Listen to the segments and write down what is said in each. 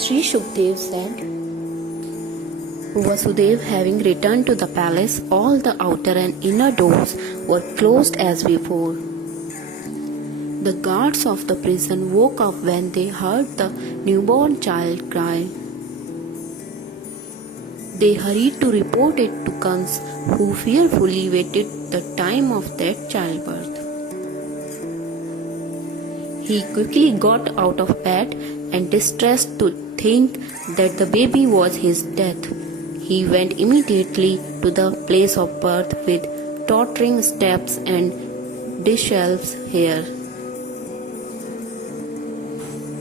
Sri Shukdev said, Vasudev having returned to the palace, all the outer and inner doors were closed as before. The guards of the prison woke up when they heard the newborn child cry. They hurried to report it to Kamsa, who fearfully waited the time of that childbirth. He quickly got out of bed and, distressed to think that the baby was his death, he went immediately to the place of birth with tottering steps and disheveled hair.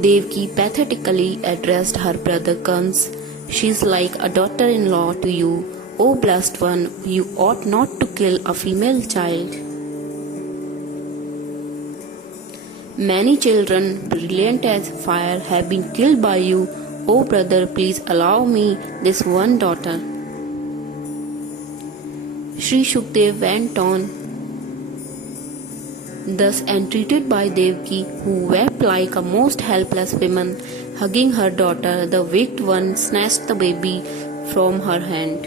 Devaki pathetically addressed her brother Kamsa, "She is like a daughter-in-law to you. O blessed one, you ought not to kill a female child. Many children, brilliant as fire, have been killed by you. O brother, please allow me this one daughter." Sri Shukdev went on, thus entreated by Devaki, who wept like a most helpless woman. Hugging her daughter, the wicked one snatched the baby from her hand.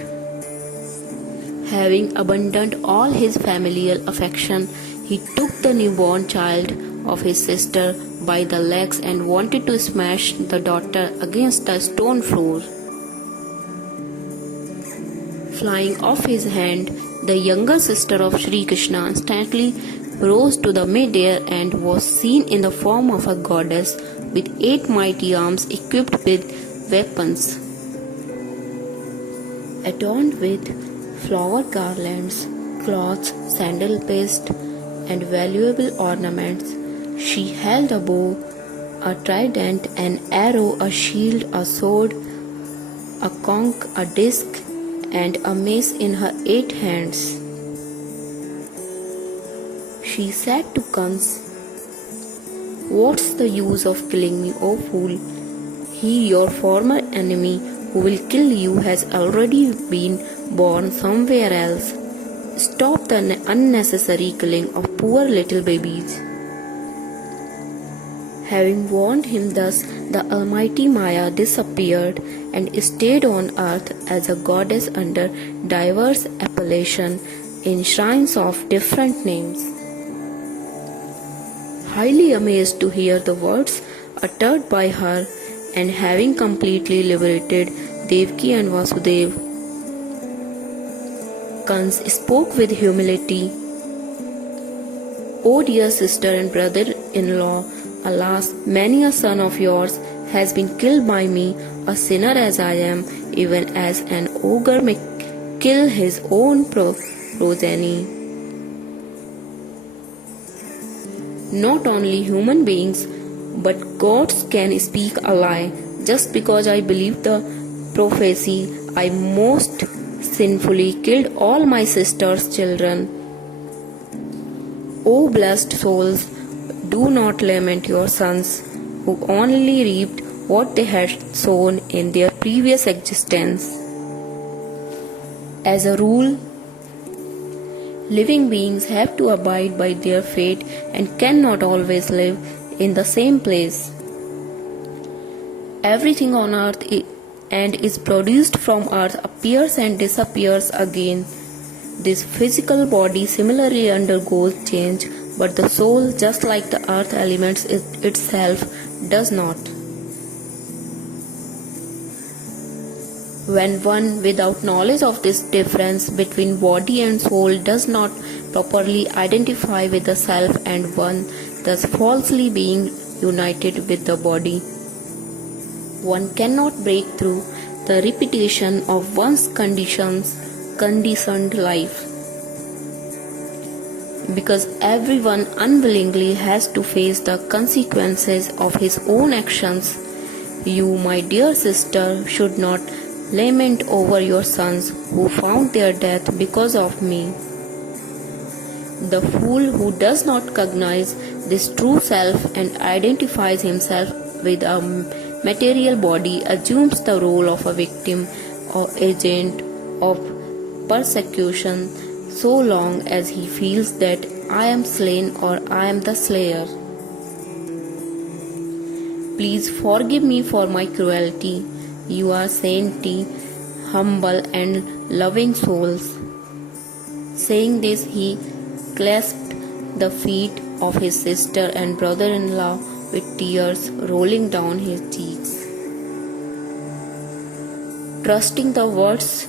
Having abandoned all his familial affection, he took the newborn child of his sister by the legs and wanted to smash the daughter against the stone floor. Flying off his hand, the younger sister of Sri Krishna instantly rose to the mid-air and was seen in the form of a goddess with 8 mighty arms equipped with weapons. Adorned with flower garlands, cloths, sandal paste, and valuable ornaments, she held a bow, a trident, an arrow, a shield, a sword, a conch, a disc, and a mace in her 8 hands. She said to Kamsa, "What's the use of killing me, O fool? He, your former enemy, who will kill you, has already been born somewhere else. Stop the unnecessary killing of poor little babies." Having warned him thus, the almighty Maya disappeared and stayed on earth as a goddess under diverse appellations in shrines of different names. Highly amazed to hear the words uttered by her, and having completely liberated Devaki and Vasudev, Kamsa spoke with humility. "O dear sister and brother-in-law, alas, many a son of yours has been killed by me, a sinner as I am, even as an ogre may kill his own progeny. Not only human beings, but gods can speak a lie. Just because I believed the prophecy, I most sinfully killed all my sister's children. O blessed souls, do not lament your sons, who only reaped what they had sown in their previous existence. As a rule, living beings have to abide by their fate and cannot always live in the same place. Everything on earth and is produced from earth appears and disappears again. This physical body similarly undergoes change, but the soul, just like the earth elements itself, does not. When one, without knowledge of this difference between body and soul, does not properly identify with the self, and one thus falsely being united with the body, one cannot break through the repetition of one's conditioned life. Because everyone unwillingly has to face the consequences of his own actions, you, my dear sister, should not lament over your sons who found their death because of me. The fool who does not recognize this true self and identifies himself with a material body assumes the role of a victim or agent of persecution so long as he feels that I am slain or I am the slayer. Please forgive me for my cruelty. You are saintly, humble and loving souls. Saying this, he clasped the feet of his sister and brother-in-law with tears rolling down his cheeks. Trusting the words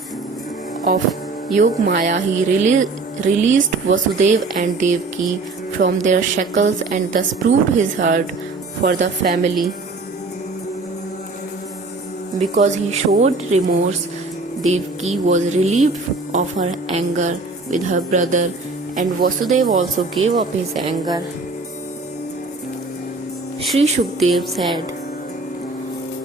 of Yogmaya, he released Vasudev and Devaki from their shackles and thus proved his heart for the family. Because he showed remorse, Devaki was relieved of her anger with her brother, and Vasudev also gave up his anger. Sri Shukdev said,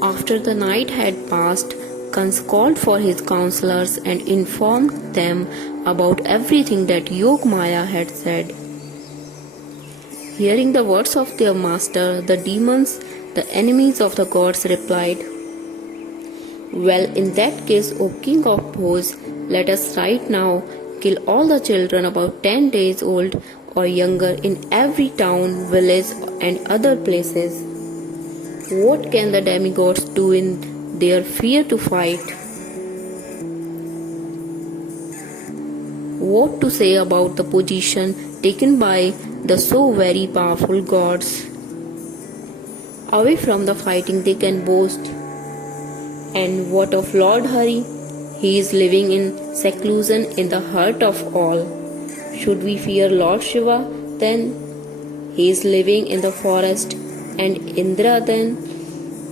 after the night had passed, Kans called for his counselors and informed them about everything that Yogmaya had said. Hearing the words of their master, the demons, the enemies of the gods, replied, well, in that case, O King of Bhos, let us right now kill all the children about 10 days old or younger in every town, village and other places. What can the demigods do in their fear to fight? What to say about the position taken by the so very powerful gods? Away from the fighting they can boast. And what of Lord Hari? He is living in seclusion in the heart of all. Should we fear Lord Shiva then? He is living in the forest. And Indra then?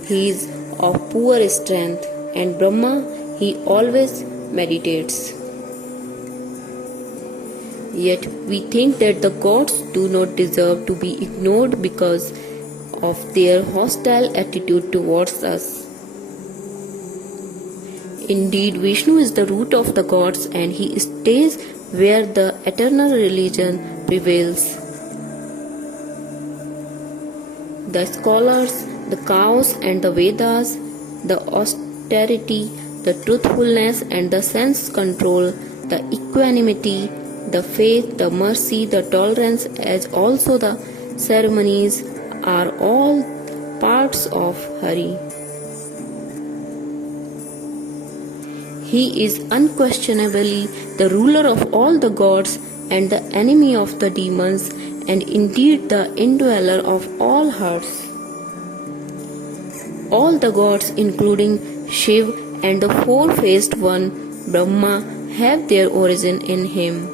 He is of poor strength. And Brahma, he always meditates. Yet we think that the gods do not deserve to be ignored because of their hostile attitude towards us. Indeed, Vishnu is the root of the gods and he stays where the eternal religion prevails. The scholars, the cows and the Vedas, the austerity, the truthfulness and the sense control, the equanimity, the faith, the mercy, the tolerance, as also the ceremonies are all parts of Hari. He is unquestionably the ruler of all the gods and the enemy of the demons, and indeed the indweller of all hearts. All the gods, including Shiv and the four-faced one, Brahma, have their origin in him.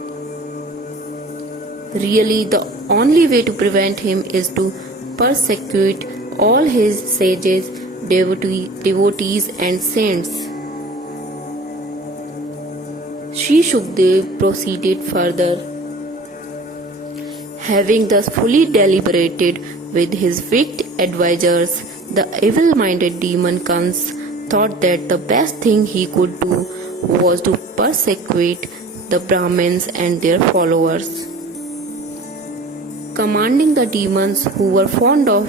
Really, the only way to prevent him is to persecute all his sages, devotees and saints. Sri Shukdev proceeded further. Having thus fully deliberated with his wicked advisors, the evil-minded demon Kans thought that the best thing he could do was to persecute the Brahmins and their followers. Commanding the demons who were fond of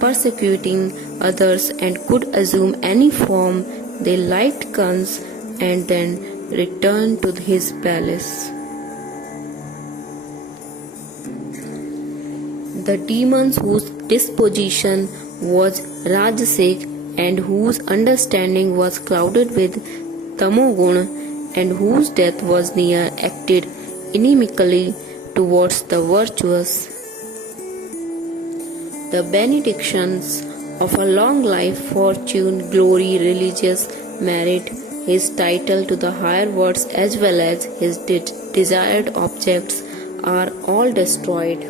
persecuting others and could assume any form they liked Kans, and then returned to his palace. The demons whose disposition was Rajasic and whose understanding was clouded with Tamoguna and whose death was near acted inimically towards the virtuous. The benedictions of a long life, fortune, glory, religious merit, his title to the higher worlds as well as his desired objects are all destroyed.